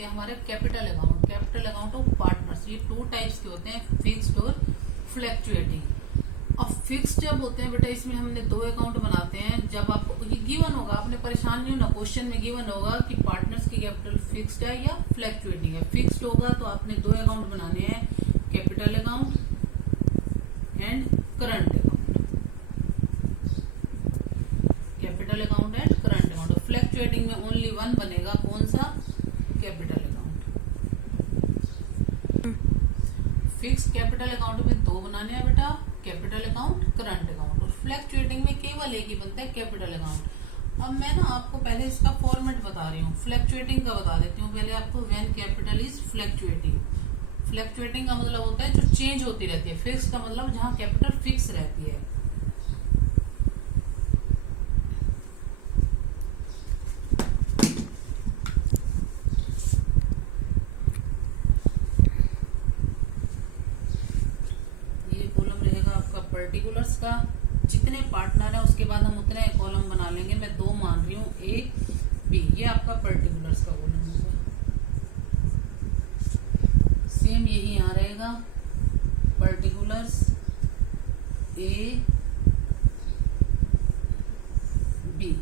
के हमारे capital account of partners. ये टू टाइप्स के होते हैं, फिक्स्ड और फ्लैक्चुएटिंग। अब फिक्स्ड जब होते हैं बेटा, इसमें हमने दो अकाउंट बनाते हैं। जब आपको ये गिवन होगा, आपने परेशान नहीं होना, क्वेश्चन में गिवन होगा कि पार्टनर्स की कैपिटल फिक्स्ड है या फ्लैक्चुएटिंग है। फिक्स्ड होगा तो आपने दो अकाउंट बनाने हैं, capital account and current account. Capital account and current account. Fluctuating में ओनली वन बनेगा, कौन सा? Capital account. Fix capital account में दो बनाने हैं बेटा, कैपिटल अकाउंट, करंट अकाउंट। और फ्लैक्चुएटिंग में केवल एक ही बनता है, कैपिटल अकाउंट। अब मैं ना आपको पहले इसका फॉर्मेट बता रही हूँ, फ्लैक्चुएटिंग का बता देती हूँ पहले आपको। When capital is fluctuating. Fluctuating का मतलब होता है जो चेंज होती रहती है। फिक्स का मतलब जहां कैपिटल फिक्स रहती है। पर्टिकुलर्स का जितने पार्टनर है उसके बाद हम उतने कॉलम बना लेंगे। मैं दो मान रही हूँ, ए बी। ये आपका पर्टिकुलर्स का कॉलम होगा। सेम यही यहाँ रहेगा, पर्टिकुलर्स ए बी।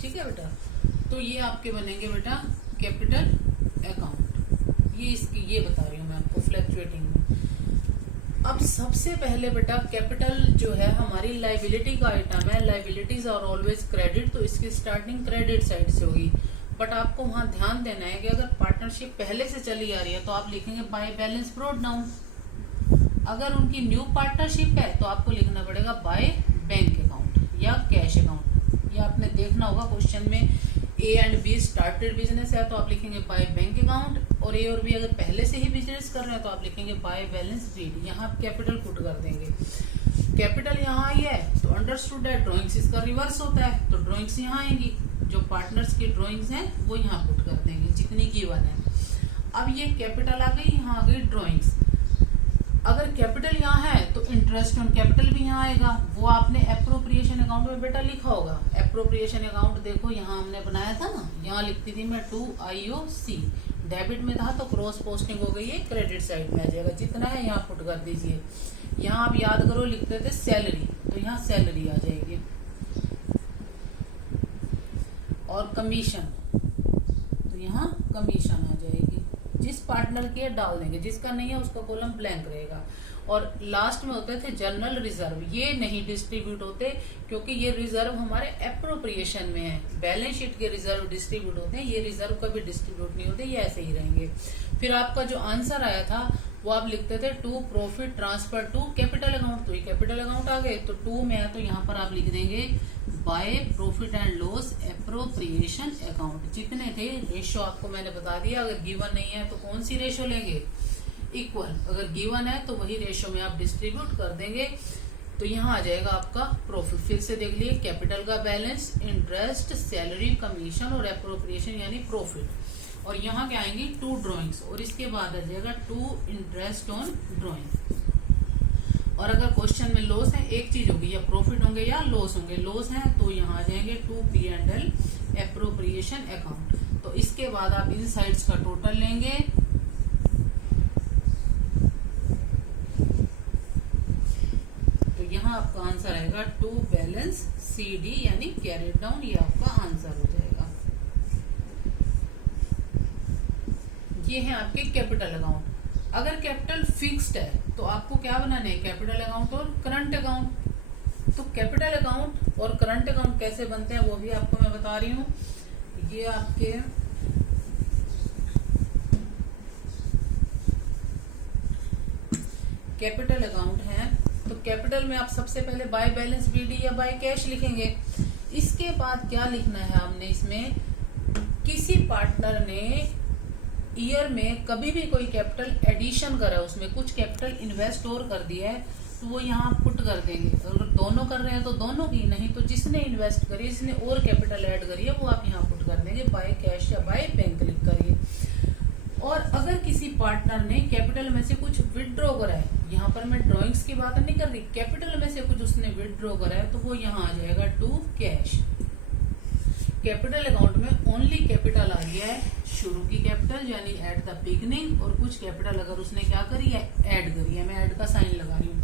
ठीक है बेटा, तो ये आपके बनेंगे बेटा कैपिटल अकाउंट। ये बता रही हूँ मैं आपको फ्लैक्चुएटिंग में। अब सबसे पहले बेटा कैपिटल जो है हमारी लाइबिलिटी का आइटम है। लाइबिलिटीज आर ऑलवेज क्रेडिट, तो इसकी स्टार्टिंग क्रेडिट साइड से होगी। बट आपको वहां ध्यान देना है कि अगर पार्टनरशिप पहले से चली आ रही है तो आप लिखेंगे बाय बैलेंस ब्रॉट डाउन। अगर उनकी न्यू पार्टनरशिप है तो आपको लिखना पड़ेगा बाय बैंक अकाउंट या कैश अकाउंट। ये आपने देखना होगा क्वेश्चन में, A and be started business है तो आप लिखेंगे बाय बैंक अकाउंट, और ए और बी अगर पहले से ही बिजनेस कर रहे हैं तो आप लिखेंगे बाय बैलेंस शीट। यहाँ आप कैपिटल पुट कर देंगे। कैपिटल यहाँ आई है तो अंडरस्टूड है, ड्राइंग्स इसका रिवर्स होता है तो ड्राइंग्स यहाँ आएंगी। जो पार्टनर्स की ड्राइंग्स हैं वो यहाँ पुट कर देंगे जितनी गिवन है। अब ये कैपिटल आ गई, यहाँ आ गई ड्राइंग्स। अगर कैपिटल यहाँ है तो इंटरेस्ट ऑन कैपिटल भी यहाँ आएगा। वो आपने एप्रोप्रिएशन अकाउंट में बेटा लिखा होगा। एप्रोप्रिएशन अकाउंट देखो यहाँ हमने बनाया था ना, यहाँ लिखती थी मैं 2IOC। डेबिट में था तो क्रॉस पोस्टिंग हो गई है, क्रेडिट साइड में आ जाएगा। जितना है यहाँ पुट कर दीजिए। यहाँ आप याद करो लिखते थे सैलरी, तो यहाँ सैलरी आ जाएगी। और कमीशन, तो यहाँ कमीशन आ जाएगी। जिस पार्टनर की है डाल देंगे, जिसका नहीं है उसका कॉलम ब्लैंक रहेगा। और लास्ट में होते थे जनरल रिजर्व। ये नहीं डिस्ट्रीब्यूट होते क्योंकि ये रिजर्व हमारे एप्रोप्रिएशन में है। बैलेंस शीट के रिजर्व डिस्ट्रीब्यूट होते हैं, ये रिजर्व कभी डिस्ट्रीब्यूट नहीं होते, ये ऐसे ही रहेंगे। फिर आपका जो आंसर आया था वो आप लिखते थे to profit transfer to capital account, तो ये कैपिटल अकाउंट आ गए। तो टू में है तो यहाँ पर आप लिख देंगे by profit and loss appropriation account. जितने थे रेशो आपको मैंने बता दिया। अगर गिवन नहीं है तो कौन सी रेशो लेंगे? इक्वल। अगर गिवन है तो वही रेशो में आप डिस्ट्रीब्यूट कर देंगे। तो यहाँ आ जाएगा आपका प्रॉफिट। फिर से देख लिए, कैपिटल का बैलेंस, इंटरेस्ट, सैलरी, कमीशन और एप्रोप्रिएशन यानी प्रॉफिट। और यहाँ क्या आएंगी? To drawings. और इसके बाद आ जाएगा टू इंटरेस्ट ऑन ड्रॉइंग। और अगर क्वेश्चन में लॉस है, एक चीज होगी, या प्रॉफिट होंगे या लॉस होंगे। लॉस है तो यहाँ आ जाएंगे टू P&L एप्रोप्रिएशन अकाउंट। तो इसके बाद आप इन साइड्स का टोटल लेंगे। तो यहाँ आपका आंसर आएगा टू बैलेंस CD यानी कैरिड डाउन। ये आपका आंसर हो जाएगा। ये है आपके कैपिटल अकाउंट। अगर कैपिटल फिक्स्ड है तो आपको क्या बनाना है? कैपिटल अकाउंट और करंट अकाउंट। तो कैपिटल अकाउंट और करंट अकाउंट कैसे बनते हैं वो भी आपको मैं बता रही हूँ। ये आपके कैपिटल अकाउंट है तो कैपिटल में आप सबसे पहले बाय बैलेंस BD या बाय कैश लिखेंगे। इसके बाद क्या लिखना है आपने इसमें? किसी पार्टनर ने ईयर में कभी भी कोई कैपिटल एडिशन करा है, उसमें कुछ कैपिटल इन्वेस्ट और कर दिया है तो वो यहाँ पुट कर देंगे। अगर दोनों कर रहे हैं तो दोनों की, नहीं तो जिसने इन्वेस्ट करी, जिसने और कैपिटल ऐड करी है वो आप यहाँ पुट कर देंगे बाय कैश या बाय बैंक लिख करिए। और अगर किसी पार्टनर ने कैपिटल में से कुछ विदड्रॉ करा है, यहाँ पर मैं ड्रॉइंग्स की बात नहीं कर रही, कैपिटल में से कुछ उसने विदड्रॉ करा है तो वो यहाँ आ जाएगा टू कैश। कैपिटल अकाउंट में ओनली कैपिटल आ गया है, शुरू की कैपिटल यानी एट द बिगनिंग, और कुछ कैपिटल अगर उसने क्या करी है, ऐड करी है, मैं ऐड का साइन लगा रही हूँ,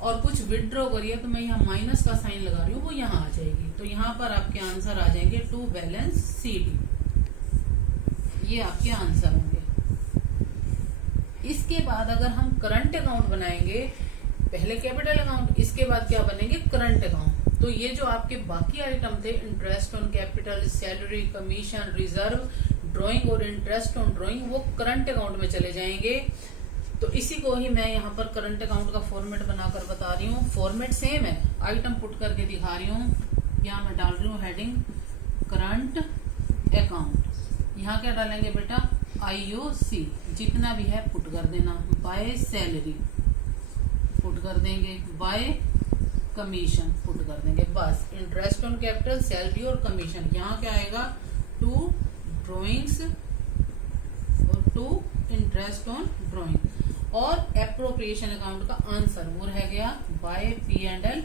और कुछ विड्रॉ करी है तो मैं यहाँ माइनस का साइन लगा रही हूँ, वो यहाँ आ जाएगी। तो यहाँ पर आपके आंसर आ जाएंगे टू बैलेंस CD, ये आपके आंसर होंगे। इसके बाद अगर हम करंट अकाउंट बनाएंगे, पहले कैपिटल अकाउंट, इसके बाद क्या बनेंगे, करंट अकाउंट। तो ये जो आपके बाकी आइटम थे, interest on capital, salary, commission, reserve, drawing और इंटरेस्ट ऑन ड्राइंग, वो करंट अकाउंट में चले जाएंगे। तो इसी को ही मैं यहाँ पर करंट अकाउंट का फॉर्मेट बनाकर बता रही हूँ। फॉर्मेट सेम है, आइटम पुट करके दिखा रही हूँ। यहाँ मैं डाल रही हूँ हेडिंग करंट अकाउंट। यहाँ क्या डालेंगे बेटा, IOC, जितना भी है पुट कर देना। बाय सैलरी पुट कर देंगे, बाय कमीशन पुट कर देंगे, बस। इंटरेस्ट ऑन कैपिटल, सैलरी और कमीशन। यहाँ क्या आएगा, टू ड्रॉइंग्स और टू इंटरेस्ट ऑन ड्रॉइंग। और एप्रोप्रिएशन अकाउंट का आंसर वो रह गया बाय P&L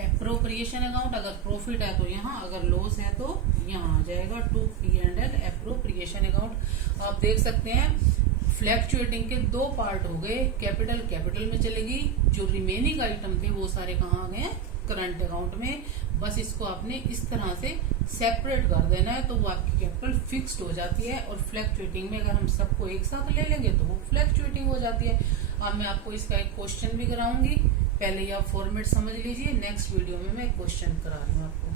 एप्रोप्रिएशन अकाउंट। अगर प्रॉफिट है तो यहाँ, अगर लॉस है तो यहाँ आ जाएगा टू P&L एप्रोप्रिएशन अकाउंट। आप देख सकते हैं फ्लैक्चुएटिंग के दो पार्ट हो गए, कैपिटल कैपिटल में चलेगी, जो रिमेनिंग आइटम थे वो सारे कहाँ आ गए, करंट अकाउंट में। बस इसको आपने इस तरह से सेपरेट कर देना है, तो वो आपकी कैपिटल फिक्स्ड हो जाती है। और फ्लैक्चुएटिंग में अगर हम सबको एक साथ ले लेंगे तो वो फ्लैक्चुएटिंग हो जाती है। अब मैं आपको इसका एक क्वेश्चन भी कराऊंगी, पहले ये आप फॉर्मेट समझ लीजिए, नेक्स्ट वीडियो में मैं क्वेश्चन करा रही हूँ आपको।